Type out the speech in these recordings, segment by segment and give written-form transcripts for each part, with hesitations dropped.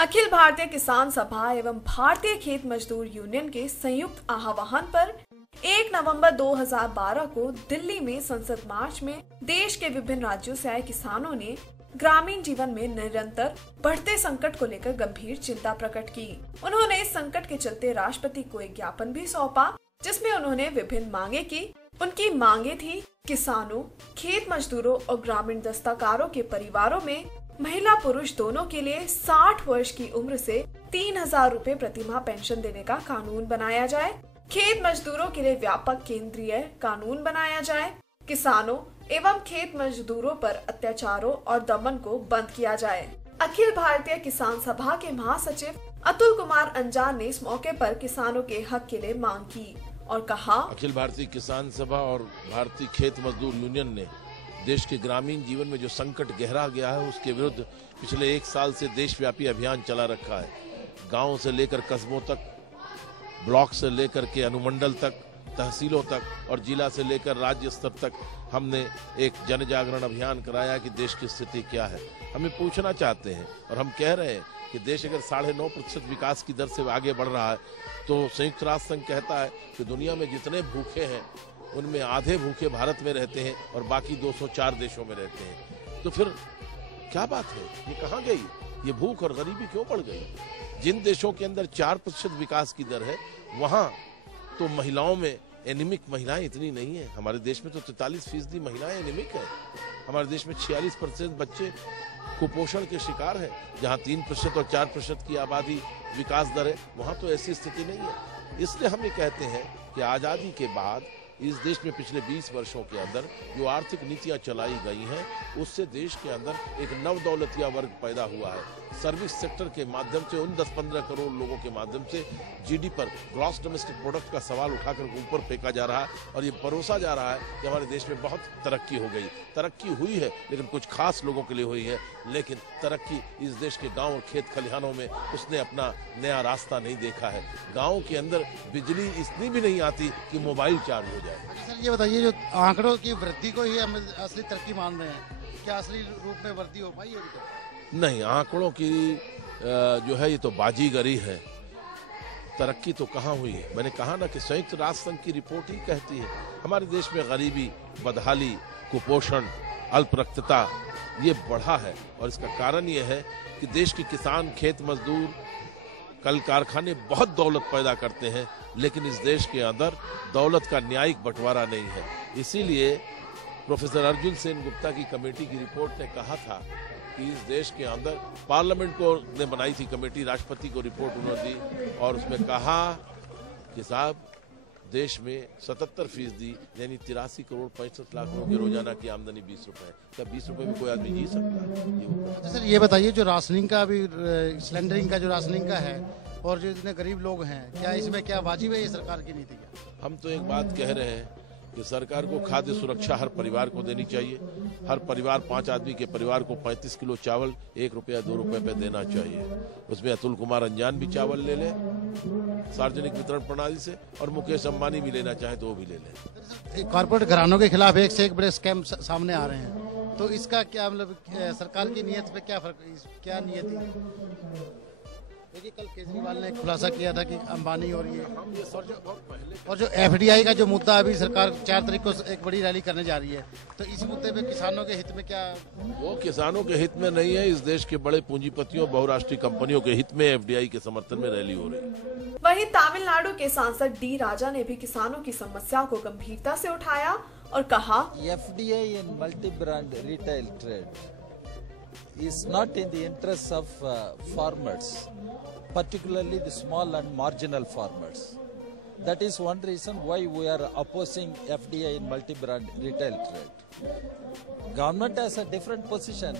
अखिल भारतीय किसान सभा एवं भारतीय खेत मजदूर यूनियन के संयुक्त आह्वान पर 1 नवंबर 2012 को दिल्ली में संसद मार्च में देश के विभिन्न राज्यों से आए किसानों ने ग्रामीण जीवन में निरंतर बढ़ते संकट को लेकर गंभीर चिंता प्रकट की। उन्होंने इस संकट के चलते राष्ट्रपति को एक ज्ञापन भी सौंपा, जिसमें उन्होंने विभिन्न मांगे की। उनकी मांगे थी किसानों, खेत मजदूरों और ग्रामीण दस्तकारों के परिवारों में महिला पुरुष दोनों के लिए 60 वर्ष की उम्र से 3,000 रूपए प्रतिमाह पेंशन देने का कानून बनाया जाए। खेत मजदूरों के लिए व्यापक केंद्रीय कानून बनाया जाए। किसानों एवं खेत मजदूरों पर अत्याचारों और दमन को बंद किया जाए। अखिल भारतीय किसान सभा के महासचिव अतुल कुमार अंजान ने इस मौके पर किसानों के हक के लिए मांग की और कहा, अखिल भारतीय किसान सभा और भारतीय खेत मजदूर यूनियन ने देश के ग्रामीण जीवन में जो संकट गहरा गया है उसके विरुद्ध पिछले 1 साल से देशव्यापी अभियान चला रखा है। गांव से लेकर कस्बों तक, ब्लॉक से लेकर के अनुमंडल तक, तहसीलों तक और जिला से लेकर राज्य स्तर तक हमने एक जन जागरण अभियान कराया कि देश की स्थिति क्या है। हमें पूछना चाहते हैं और हम कह रहे हैं कि देश अगर 9.5% विकास की दर से आगे बढ़ रहा है तो संयुक्त राष्ट्र संघ कहता है कि दुनिया में जितने भूखे हैं उनमें आधे भूखे भारत में रहते हैं और बाकी 204 देशों में रहते हैं। तो फिर क्या बात है, ये कहाँ गई? ये भूख और गरीबी क्यों बढ़ गई? जिन देशों के अंदर 4% विकास की दर है वहां तो महिलाओं में एनीमिक महिलाएं इतनी नहीं है। हमारे देश में तो 43% महिलाएं एनीमिक है। हमारे देश में 46% बच्चे कुपोषण के शिकार है। जहां 3% और 4% की आबादी विकास दर है वहां तो ऐसी स्थिति नहीं है। इसलिए हम ये कहते हैं कि आजादी के बाद इस देश में पिछले 20 वर्षों के अंदर जो आर्थिक नीतियां चलाई गई हैं उससे देश के अंदर एक नव दौलतिया वर्ग पैदा हुआ है। सर्विस सेक्टर के माध्यम से उन 10-15 करोड़ लोगों के माध्यम से जीडी पर, ग्रॉस डोमेस्टिक प्रोडक्ट का सवाल उठाकर ऊपर फेंका जा रहा है और ये परोसा जा रहा है कि हमारे देश में बहुत तरक्की हो गई। तरक्की हुई है लेकिन कुछ खास लोगों के लिए हुई है, लेकिन तरक्की इस देश के गाँव और खेत खलिहानों में उसने अपना नया रास्ता नहीं देखा है। गाँव के अंदर बिजली इतनी भी नहीं आती कि मोबाइल चार्ज हो जाए। सर ये बताइए, जो आंकड़ों की वृद्धि को ही हम असली तरक्की मान रहे हैं, क्या असली रूप में वृद्धि हो पाई है अभी तक? नहीं, आंकड़ों की जो है ये तो बाजीगरी है। तरक्की तो कहाँ हुई है? मैंने कहा ना कि संयुक्त राष्ट्र संघ की रिपोर्ट ही कहती है हमारे देश में गरीबी, बदहाली, कुपोषण, अल्परक्तता ये बढ़ा है और इसका कारण ये है कि देश के किसान, खेत मजदूर, कल कारखाने बहुत दौलत पैदा करते हैं लेकिन इस देश के अंदर दौलत का न्यायिक बंटवारा नहीं है। इसीलिए प्रोफेसर अर्जुन सेन गुप्ता की कमेटी की रिपोर्ट ने कहा था कि इस देश के अंदर पार्लियामेंट को ने बनाई थी कमेटी, राष्ट्रपति को रिपोर्ट उन्होंने दी और उसमें कहा कि साहब देश में 77% यानी 83 करोड़ 65 लाख लोगों की रोजाना की आमदनी 20 रुपए है। क्या 20 रुपए में कोई आदमी जी सकता है? अच्छा सर ये बताइए, जो राशनिंग का अभी सिलेंडरिंग का जो राशनिंग का है और जो इतने गरीब लोग हैं, क्या इसमें क्या वाजिब है ये सरकार की नीति क्या? हम तो एक बात कह रहे हैं कि सरकार को खाद्य सुरक्षा हर परिवार को देनी चाहिए। हर परिवार, 5 आदमी के परिवार को 35 किलो चावल 1 रुपया 2 रुपए पे देना चाहिए। उसमें अतुल कुमार अंजान भी चावल ले ले सार्वजनिक वितरण प्रणाली से और मुकेश अंबानी भी लेना चाहे तो वो भी ले ले। कॉर्पोरेट घरानों के खिलाफ एक से एक बड़े स्कैम सामने आ रहे हैं, तो इसका क्या मतलब सरकार की नीयत पे क्या फर्क, क्या नीयत है? देखिए कल केजरीवाल ने एक खुलासा किया था कि अंबानी और ये और जो एफडीआई का जो मुद्दा अभी सरकार 4 तारीख को एक बड़ी रैली करने जा रही है, तो इस मुद्दे पे किसानों के हित में क्या? वो किसानों के हित में नहीं है, इस देश के बड़े पूंजीपतियों, बहुराष्ट्रीय कंपनियों के हित में एफडीआई के समर्थन में रैली हो रही है। वहीं तमिलनाडु के सांसद डी राजा ने भी किसानों की समस्या को गंभीरता से उठाया और कहा, FDI in multi brand retail trade is not in the interests of farmers, particularly the small and marginal farmers. That is one reason why we are opposing FDI in multi-brand retail trade. Government has a different position.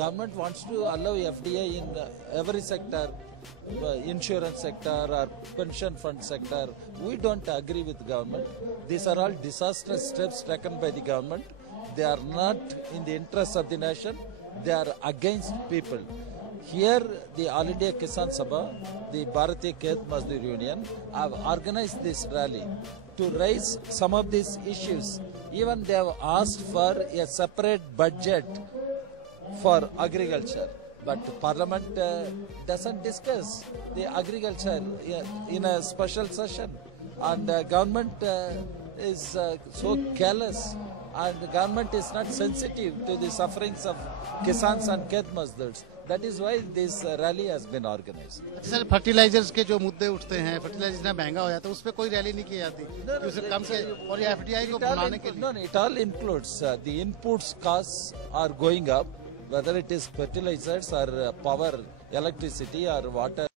Government wants to allow FDI in every sector, insurance sector or pension fund sector. We don't agree with government. These are all disastrous steps taken by the government. They are not in the interest of the nation. They are against people. Here, the All India Kisan Sabha, the Bharatiya Khet Mazdoor Union, have organized this rally to raise some of these issues. Even they have asked for a separate budget for agriculture. But Parliament doesn't discuss the agriculture in a special session, and government is so careless, and the government is not sensitive to the sufferings of Kisans and Khet Mazdurs. That is why this rally has been organized. Sir fertilizers के जो मुद्दे उठते हैं, fertiliser इतना महंगा हो जाता है, उस पर कोई रैली नहीं की जाती कि उसे कम से और ये FDI को बढ़ाने के लिए? No, it all includes the inputs costs are going up, whether it is fertilizers or power, electricity or water.